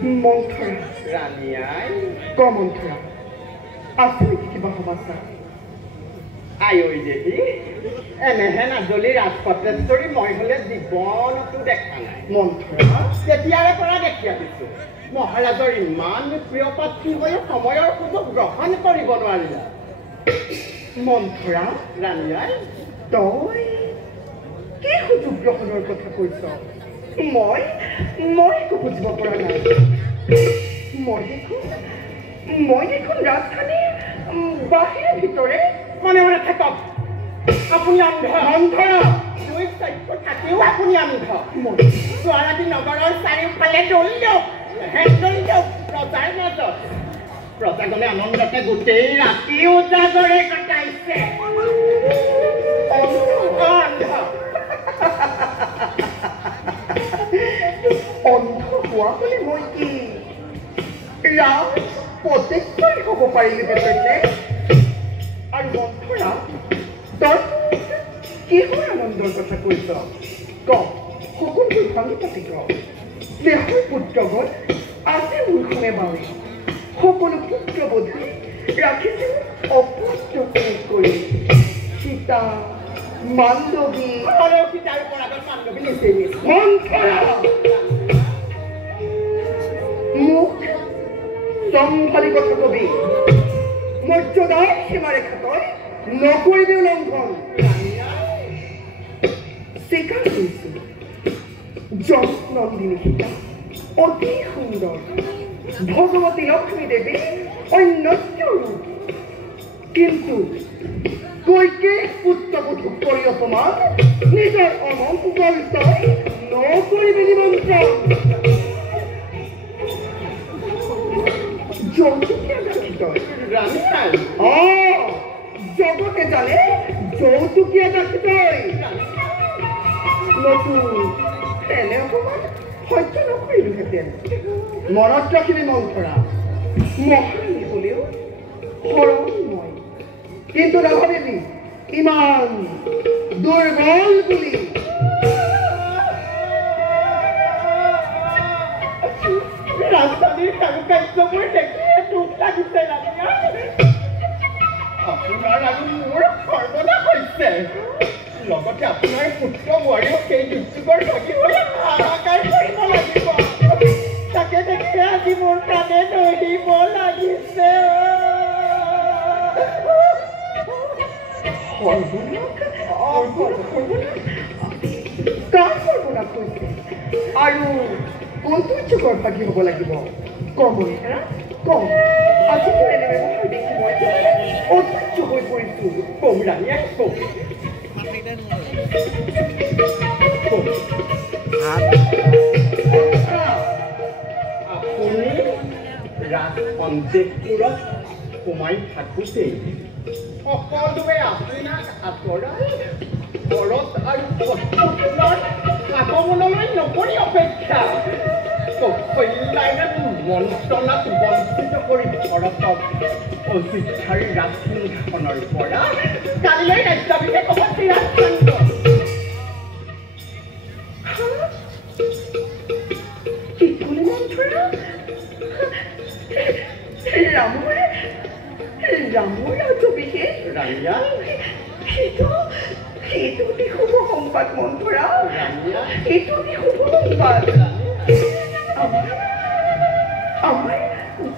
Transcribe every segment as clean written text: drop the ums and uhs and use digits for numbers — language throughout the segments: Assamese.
মন্থৰা ৰাণীয়াই ক মন্থৰা আছে নেকি কিবা সমাচাৰ আই দেৱী এনেহেন আজলি ৰাজপথেশ্বৰী মই হলে জীৱনতো দেখা নাই মন্থৰা তেতিয়াৰে পৰা দেখি আহিছো মহাৰাজৰ ইমান প্ৰিয় পাত্ৰী হৈ সময়ৰ সুযোগ গ্ৰহণ কৰিব নোৱাৰিলা মন্থৰা ৰাণীয়াই তই কি সুযোগ গ্ৰহণৰ কথা কৈছ মই একো বুজিব পৰা নাই মই দেখোন ৰাজধানীৰ বাহিৰে ভিতৰে মনে মনে থাকক আপুনি অন্ধ মন্থৰা দুই চক্ষু থাকিও আপুনি অন্ধ ছোৱালী নগৰৰ চাৰিওফালে দৌৰিলক প্ৰজাৰ মাজত প্ৰজাগণে আনন্দতে গোটেই ৰাতি উজাগৰে কটাইছে অন্ধ হোৱা বুলি মই কি ৰাজ প্ৰত্যেকবাৰেই হ'ব পাৰিলোহেঁতেনে আৰু মন্থৰা তই কিহৰ আনন্দৰ কথা কৈছ ক সকলোবোৰ ভাঙি পাতি ক দেহৰ পুত্ৰগণ আজি মূৰখনে বাৱে সকলো পুত্ৰবোধে ৰাখিছে অপুত্ৰ কৰি সীতা মাণ্ডৱী সীতাৰ পৰাগত মাণ্ডৱী নিচে মন্থৰা মুখ চম্ভালি কথা কবি মৰ্যাদাৰ সীমাৰেখা তই নকৰিবি উলংঘন স্বীকাৰ কৰিছো নন্দিনী সীতা অতি সুন্দৰ ভগৱতী লক্ষ্মী দেৱী অন্যত্য ৰূপ কিন্তু কৈকেয়ীৰ পুত্ৰবধূক কৰি অপমান নিজৰ অমংগল তই নকৰিবি নিমন্ত্ৰণ যৌতুকীয়া গাঠি তই জগতে জানে যৌতুকীয়া গাঠি তই নতুন তেনে অকমান সহ্য নকৰিলোহেঁতেন মনত ৰাখিবি মন্থৰা মহাৰাণী হলেও সৰল মই কিন্তু নাভাবিবি ইমান দুৰ্বল বুলি ৰাজধানীৰ কাৰুকাৰ্যবোৰ দেখিয়ে দুখ লাগিছে আপোনাৰ আৰু মোৰ সৰ্বনাশ হৈছে লগতে আপোনাৰ পুত্ৰ বোৱাৰীও সেই দুৰ্যোগৰ ভাগি হৈ হাহাকাৰ কৰিব লাগিব তাকে দেখি আজি মোৰ প্ৰাণে দৌৰিব লাগিছে কাৰ সৰ্বনাশ হৈছে আৰু কোনটো যুগৰ ভাগি হ'ব লাগিব কম কম আজি মোৰ এনে ব্যৱহাৰ দেখি মই অধৈৰ্য হৈ পৰিছো কম ৰাণীয়ে কম আপুনি ৰাজপঞ্জেপুৰত সোমাই থাকোঁতেই সকলোৱে আপোনাক আঁতৰাই ঘৰত আৰু পত্ৰৰ আগমনলৈ নকৰি অপেক্ষা কৌশল্যাৰে মন্ত্ৰণাত বঞ্চিত কৰি ভৰতক অযোধ্যাৰ ৰাজসিংহাসনৰ পৰা কালিলৈ ৰাজ্যাভিষেক হ'ব চিৰাচন্দ্ৰ কি ক'লে মন্থৰা ৰামৰ ৰাজ্যাভিষেক ৰাণীয়া সেইটো অতি শুভ সংবাদ মন্থৰা এইটো অতি শুভ সংবাদ আমাৰ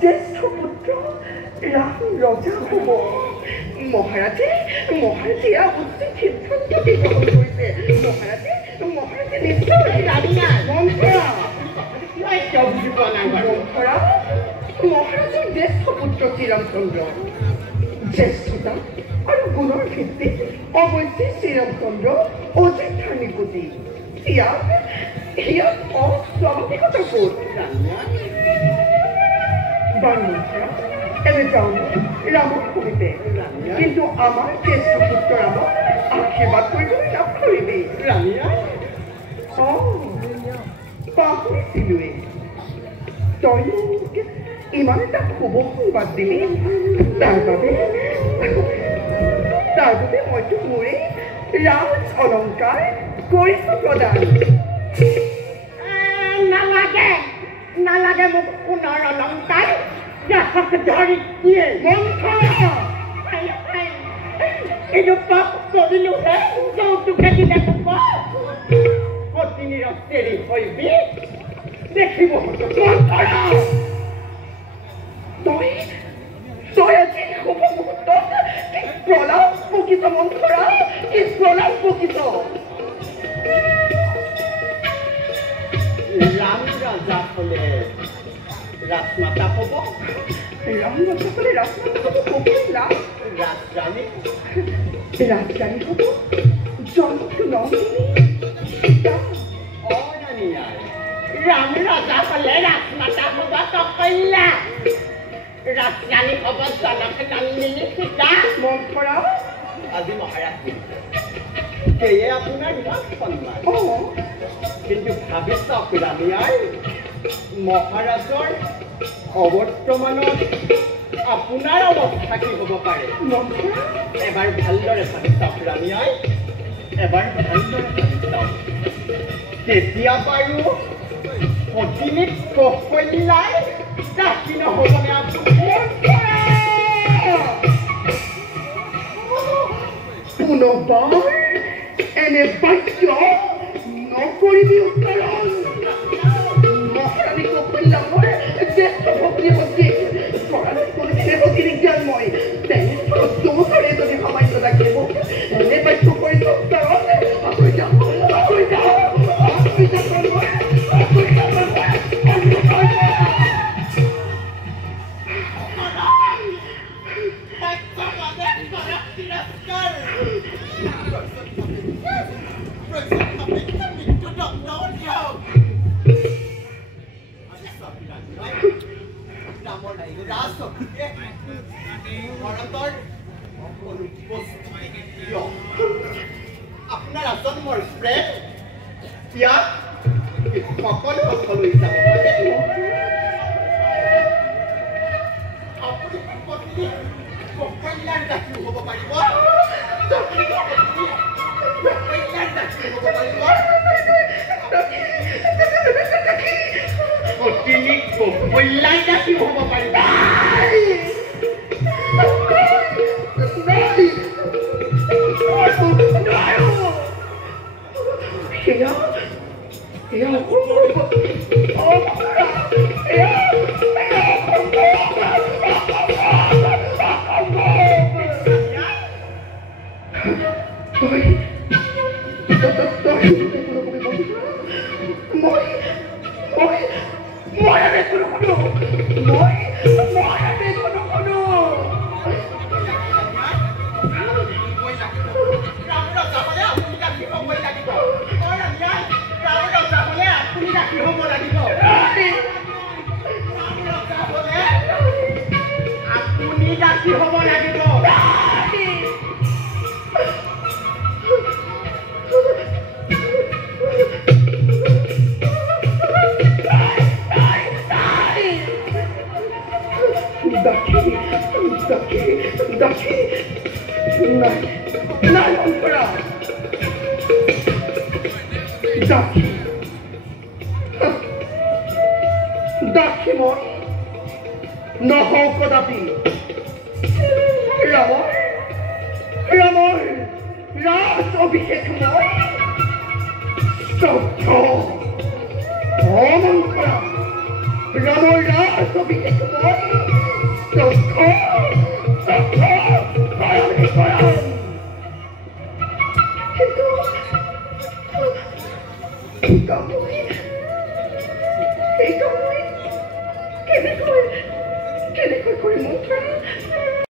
জ্যেষ্ঠ পুত্ৰ ৰাম ৰজা হ'ব মহাৰাজে উচিত সিদ্ধান্ত গ্ৰহণ কৰিছে মহাৰাজে নিশ্চয় ৰাণীয়া মন্থৰা কিয় বুজি পোৱা নাই মন্থৰা মহাৰাজৰ জ্যেষ্ঠ পুত্ৰ শ্ৰীৰামচন্দ্ৰ জ্যেষ্ঠতা আৰু গুণৰ ভিত্তিত অৱশ্যে শ্ৰীৰামচন্দ্ৰ অযোধ্যাৰ নিকুতি ইয়াত অস্বাভাৱিকতা ক'ত বাৰু মন্থৰা এনে যাওঁ ৰামৰ সমিতে কিন্তু আমাৰ জ্যেষ্ঠ পুত্ৰ ৰামক আশীৰ্বাদ কৰিবলৈ লাভ কৰিবি ৰাণীয়া পাহৰিছিলোৱেই তই মোক ইমান এটা শুভ সংবাদ দিলি তাৰ বাবে মইতো মোৰে ৰাজ অলংকাৰ কৰিছো প্ৰদান নালাগে মানে মোক সোণৰ অলংকাৰ ৰাসক ধৰি দিয়ে এইটো পাপ কৰিলোহে যৌতুকে দিলে পত্নীৰ অস্তেৰি হৈবি দেখিব তই আজি শুভ মুহূৰ্তত প্ৰলাপ বকিছ মন্থৰা কি প্ৰলাপ বকিছ ৰাম ৰাজা হলে ৰাজমাতা হব ৰাম ৰাজা হলে ৰাজমাতা হব কপিলা ৰাজৰাণী ৰাজৰাণী হব জন্মটো নন্দিনী সীতা অনানিয়াৰ ৰাম ৰাজা হলে ৰাজমাতা হব কপিলা ৰাজৰাণী হব জনক নন্দিনী সীতা মন্থৰা আজি মহাৰাজ সেয়ে আপোনাৰ ইমান সন্মান কিন্তু ভাবি চাওক ৰাণীয়াৰ মহাৰাজৰ অবৰ্তমানত আপোনাৰ অৱস্থা কি হ'ব পাৰে এবাৰ ভালদৰে ভাবি চাওক ৰাণীয়াৰ এবাৰ ভালদৰে ভাবি চাওক তেতিয়া বাৰু পত্নীক কৌশল্যাই ৰাখি নহ'বনে পুনৰবাৰ এনে বাক্য নকৰিবি উত্তৰণ মহাৰাণী কৌশল্যাৰ জ্যেষ্ঠ ভক্তি ভক্তি মহাৰাণী কোনোদিনে ভক্তিৰ জ্ঞান মই তেনে দোষৰে যদি সামান্য ৰাখিব এনে বাক্য কৰিছ উত্তৰণ আঁতৰি যাওঁ আঁতৰি যাওঁ আঁতৰি যাওঁ আপোনাৰ আজন্মৰ প্ৰেম ইয়াত সকলো সকলো যাব পাৰে আপুনি পত্নী কৌশল্যাৰ দাসী হ'ব পাৰিব কৌশল্যাৰ দাসী হ'ব পাৰিব পত্নী কৌশল্যাৰ দাসী হ'ব পাৰিব